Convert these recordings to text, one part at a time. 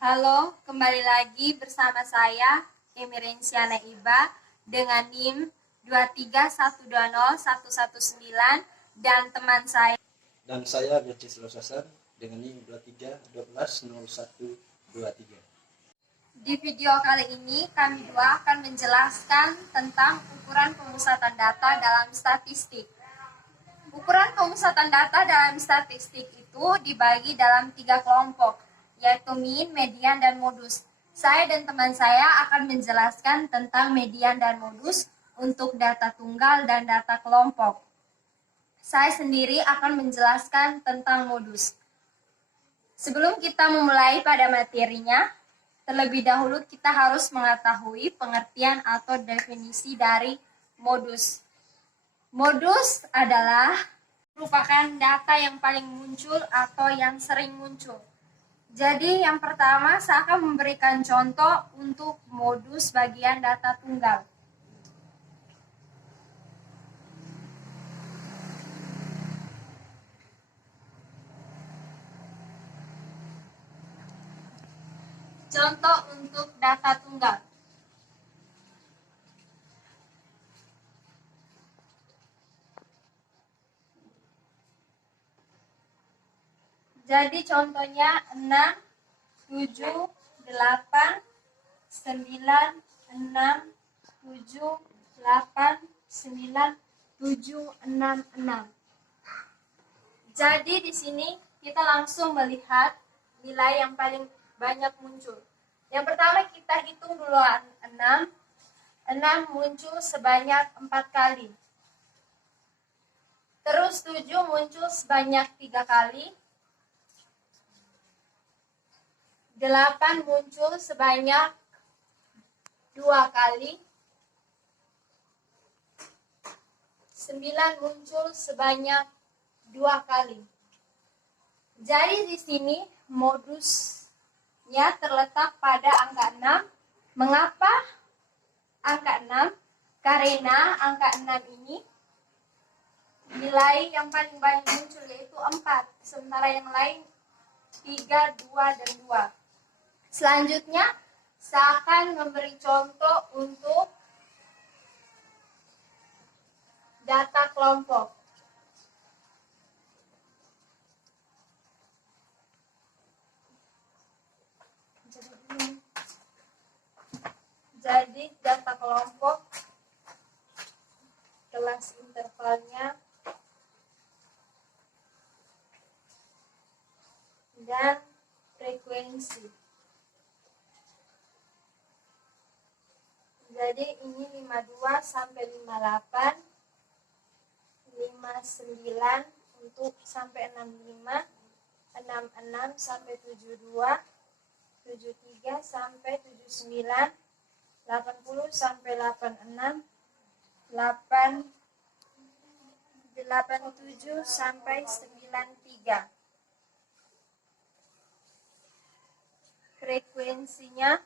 Halo, kembali lagi bersama saya, Emirensiana Iba, dengan NIM 231201119 dan teman saya. Dan saya Bercis Losasan dengan NIM 23120123. Di video kali ini, kami dua akan menjelaskan tentang ukuran pemusatan data dalam statistik. Ukuran pemusatan data dalam statistik itu dibagi dalam 3 kelompok, yaitu mean, median, dan modus. Saya dan teman saya akan menjelaskan tentang median dan modus untuk data tunggal dan data kelompok. Saya sendiri akan menjelaskan tentang modus. Sebelum kita memulai pada materinya, terlebih dahulu kita harus mengetahui pengertian atau definisi dari modus. Modus adalah merupakan data yang paling muncul atau yang sering muncul. Jadi yang pertama saya akan memberikan contoh untuk modus bagian data tunggal. Contoh untuk data tunggal. Jadi contohnya 6, 7, 8, 9, 6, 7, 8, 9, 7, 6, 6. Jadi di sini kita langsung melihat nilai yang paling banyak muncul. Yang pertama kita hitung dulu 6. 6 muncul sebanyak 4 kali. Terus 7 muncul sebanyak 3 kali. 8 muncul sebanyak 2 kali. 9 muncul sebanyak 2 kali. Jadi di sini modusnya terletak pada angka 6. Mengapa angka 6? Karena angka 6 ini nilai yang paling banyak muncul yaitu 4. Sementara yang lain 3, 2, dan 2. Selanjutnya, saya akan memberi contoh untuk data kelompok. Jadi, data kelompok, kelas intervalnya, dan frekuensi. Jadi ini 52 sampai 58, 59 untuk sampai 65, 66 sampai 72, 73 sampai 79, 80 sampai 86, 87 sampai 93. Frekuensinya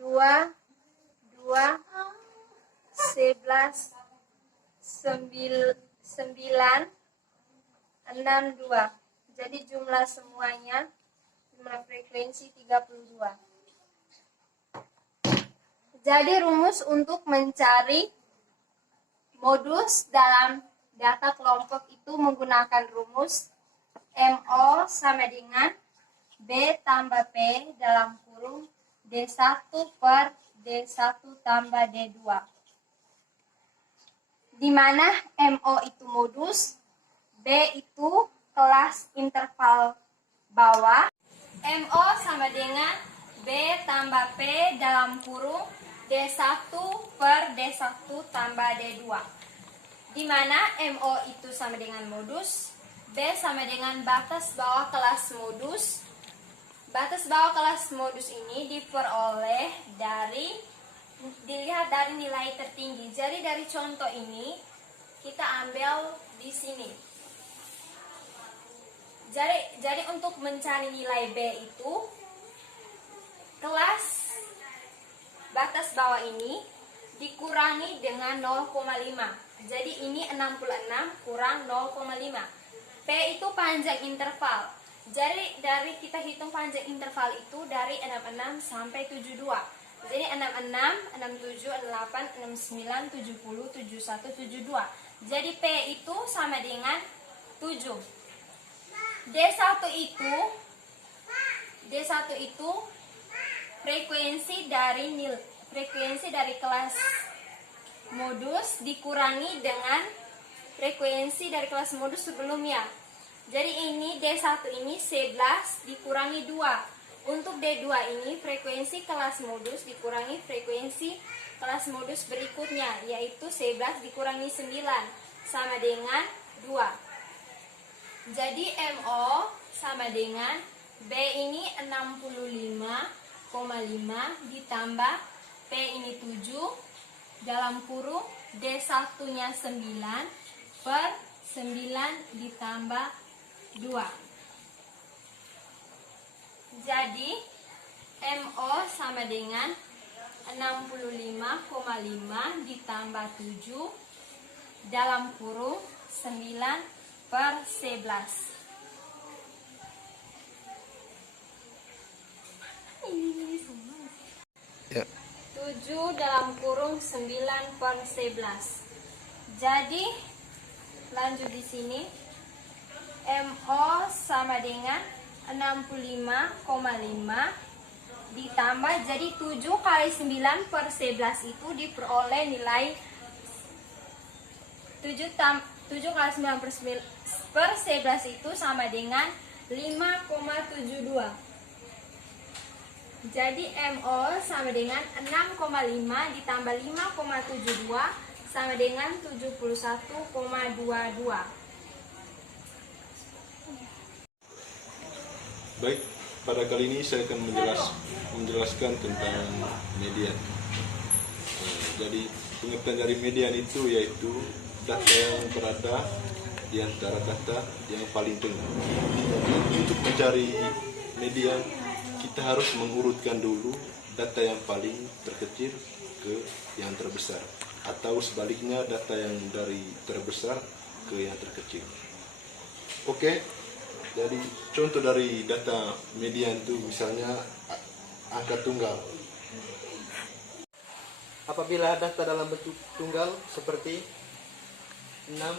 2, 2, 11, 9, 6, 2. Jadi jumlah semuanya, jumlah frekuensi 32. Jadi rumus untuk mencari modus dalam data kelompok itu menggunakan rumus MO sama dengan B tambah P dalam kurung D1 per D1 tambah D2. Di mana MO itu modus, B itu kelas interval bawah, MO sama dengan B tambah P dalam kurung D1 per D1 tambah D2. Di mana MO itu sama dengan modus, B sama dengan batas bawah kelas modus. Batas bawah kelas modus ini dilihat dari nilai tertinggi. Jadi dari contoh ini kita ambil di sini. Jadi untuk mencari nilai B itu kelas batas bawah ini dikurangi dengan 0,5. Jadi ini 66 kurang 0,5. P itu panjang interval. Jadi dari kita hitung panjang interval itu dari 66 sampai 72. Jadi 66, 67, 68, 69, 70, 71, 72. Jadi P itu sama dengan 7. D1 itu frekuensi dari kelas modus dikurangi dengan frekuensi dari kelas modus sebelumnya. Jadi ini D1 ini 11 dikurangi 2. Untuk D2 ini frekuensi kelas modus dikurangi frekuensi kelas modus berikutnya, yaitu 11 dikurangi 9 sama dengan 2. Jadi MO sama dengan B ini 65,5 ditambah P ini 7 dalam kurung D1-nya 9 per 9 ditambah 2. Jadi MO sama dengan 65,5 ditambah 7 dalam kurung 9 per 11. Ya. 7 dalam kurung 9 per 11. Jadi lanjut di sini MO sama dengan 65,5 ditambah, jadi 7 kali 9 per 11 itu diperoleh nilai 7 kali 9 per 11 itu sama dengan 5,72. Jadi MO sama dengan 6,5 ditambah 5,72 sama dengan 71,22. Baik, pada kali ini saya akan menjelaskan tentang median. Jadi pengertian dari median itu yaitu data yang berada di antara data yang paling tengah. Untuk mencari median, kita harus mengurutkan dulu data yang paling terkecil ke yang terbesar, atau sebaliknya data yang dari terbesar ke yang terkecil. Oke, jadi contoh dari data median itu misalnya angka tunggal. Apabila data dalam bentuk tunggal seperti 6, 7,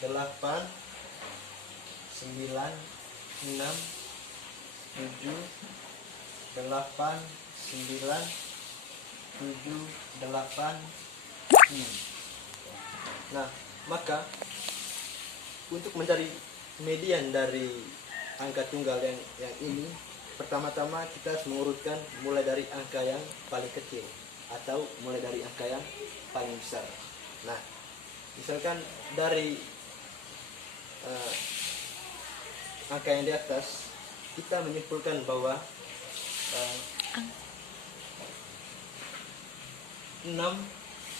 8, 9, 6, 7, 8, 9, 7, 8, 6. Nah, maka untuk mencari median dari angka tunggal yang ini, pertama-tama kita harus mengurutkan mulai dari angka yang paling kecil atau mulai dari angka yang paling besar. Nah, misalkan dari angka yang di atas, kita menyimpulkan bahwa 6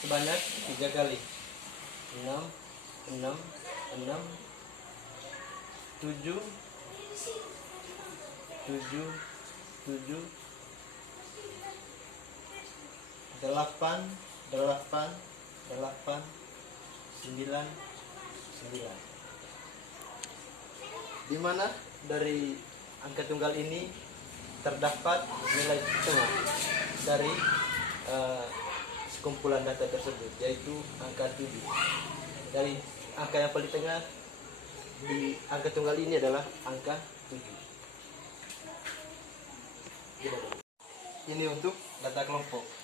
sebanyak 3 kali. 6, 6, 6, 7, 7, 7, 8, 8, 8, 9, 9. Di mana dari angka tunggal ini terdapat nilai tengah dari sekumpulan data tersebut, yaitu angka 7. Dari angka yang paling tengah di angka tunggal ini adalah angka 7. Ini untuk data kelompok.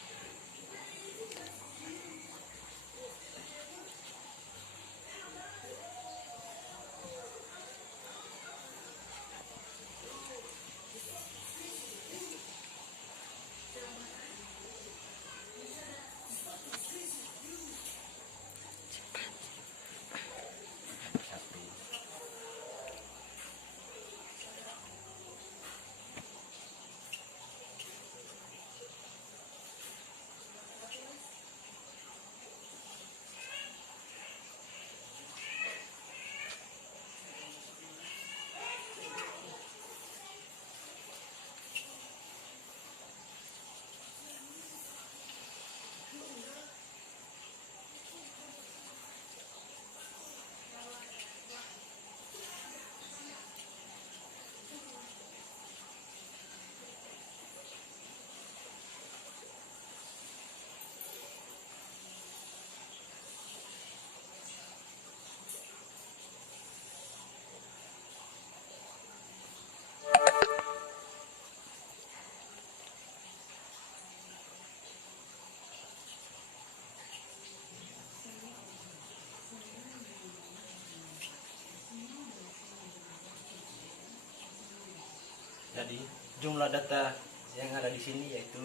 Jadi jumlah data yang ada di sini yaitu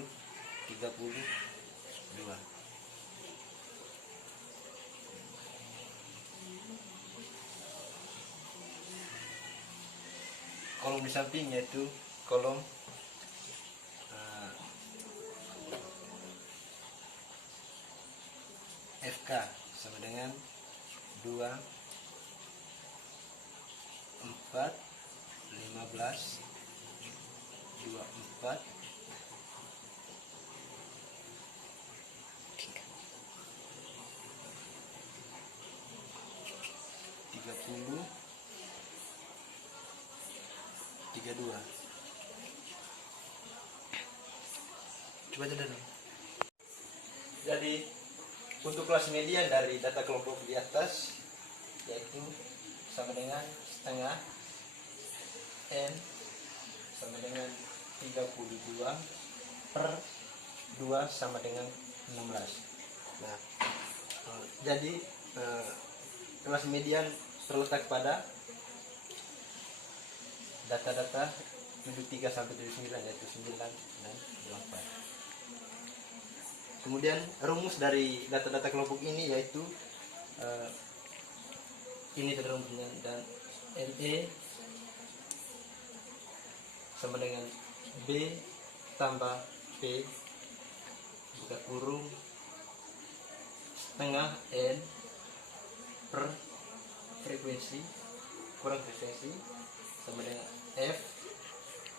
32. Kolom di samping yaitu kolom FK sama dengan 2, 4, 15, 24, 30, 32. Coba aja dulu. Jadi untuk kelas median dari data kelompok di atas yaitu sama dengan setengah N sama dengan 32 per 2 sama dengan 16. Nah, jadi kelas median terletak pada data-data 73 sampai 79 yaitu 9 dan 8. Kemudian rumus dari data-data kelompok ini yaitu ini tadi rumusnya, dan ME sama dengan B tambah P buka kurung setengah N per frekuensi kurang frekuensi sama dengan F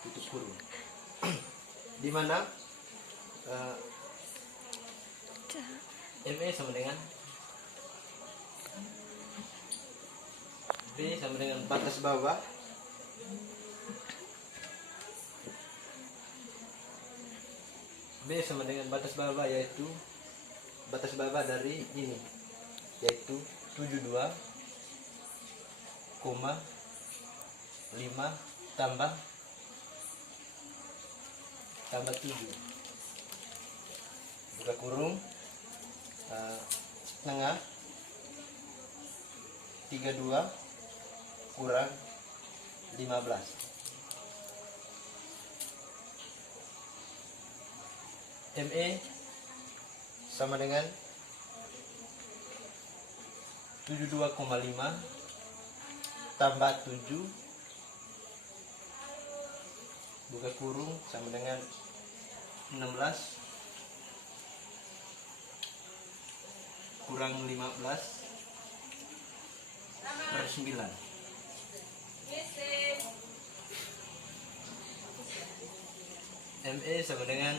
tutup kurung di mana ME sama dengan B sama dengan batas bawah B sama dengan batas bawah yaitu batas bawah dari ini yaitu 72,5 tambah 7 buka kurung setengah 32 kurang 15 ME sama dengan 72,5 tambah 7 buka kurung sama dengan 16 kurang 15 per 9. ME sama dengan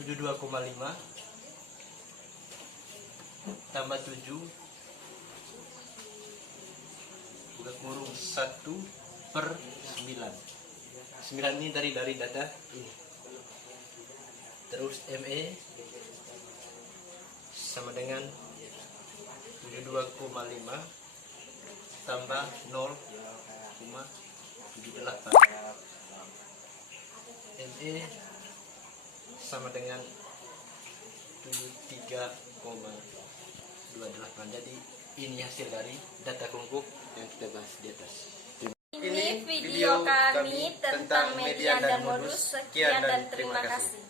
72,5 tambah 7 buka kurung 1 per 9. 9 ini dari data ini. Terus ME sama dengan 72,5 tambah 0,78. ME sama dengan 73,28. Jadi ini hasil dari data kelompok yang kita bahas di atas. Ini video kami tentang median dan modus. Sekian dan terima kasih.